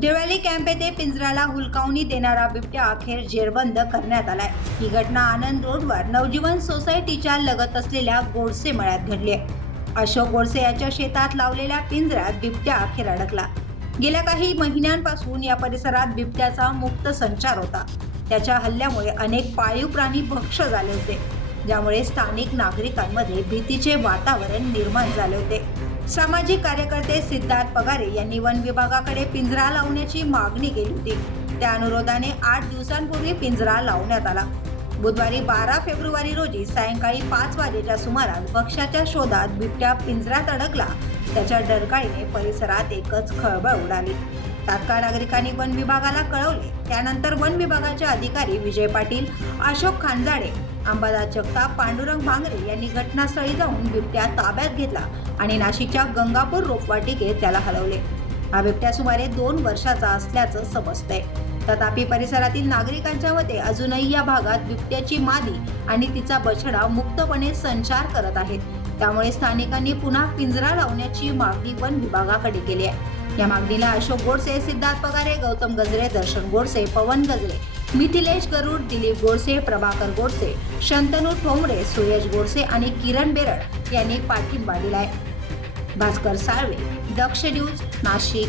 Deolali camp येथे पिंजराला हुलकावणी देणारा बिबट्या अखेर जेरबंद करण्यात आलाय. ही घटना आनंद रोडवर नवजीवन सोसायटीच्या लगत असलेल्या गोडसे मळ्यात घडली आहे. अशोक गोडसे याच्या शेतात लावलेल्या पिंजऱ्यात बिबट्या अखेर अडकला. गेल्या काही महिन्यांपासून या परिसरात बिबट्याचा मुक्त संचार होता. त्याच्या हल्ल्यामुळे अनेक पाळीव प्राणी भक्ष झाले होते. ज्यामुळे स्थानिक नागरिकांमध्ये भीतीचे वातावरण निर्माण झाले होते. सामाजिक कार्यकर्ते सिद्धार्थ पगारे यांनी वन विभागाकडे पिंजरा लावण्याची मागणी केली होती. त्या अनुरोधाने आठ दिवसांपूर्वी पिंजरा लावण्यात आला. बुधवारी बारा फेब्रुवारी रोजी सायंकाळी पाच वाजेच्या सुमारास पक्षाच्या शोधात बिबट्या पिंजऱ्यात अडकला. त्याच्या डरकाळीने परिसरात एकच खळबळ उडाली. तात्काळ नागरिकांनी वन विभागाला कळवले. त्यानंतर वन विभागाचे अधिकारी विजय पाटील अशोक खानजाडे अंबादास जगताप पांडुरंग भांगरे यांनी घटनास्थळी जाऊन बिबट्या ताब्यात घेतला आणि नाशिकच्या गंगापूर रोपवाटिकेत त्याला हलवले. हा बिबट्या सुमारे दोन वर्षाचा असल्याचं समजतंय. तथापि परिसरातील नागरिकांच्या मते अजूनही या भागात बिबट्याची मादी आणि तिचा बछडा मुक्तपणे संचार करत आहेत. त्यामुळे स्थानिकांनी पुन्हा पिंजरा लावण्याची मागणी वन विभागाकडे केली आहे. या मागणीला अशोक गोडसे सिद्धार्थ पगारे गौतम गजरे दर्शन गोडसे पवन गजरे मिथिलेश गरुड दिलीप गोडसे प्रभाकर गोडसे शंतनू ठोंबरे सुरेश गोडसे आणि किरण बेरड यांनी पाठिंबा दिलाय. भास्कर साळवे दक्ष न्यूज नाशिक.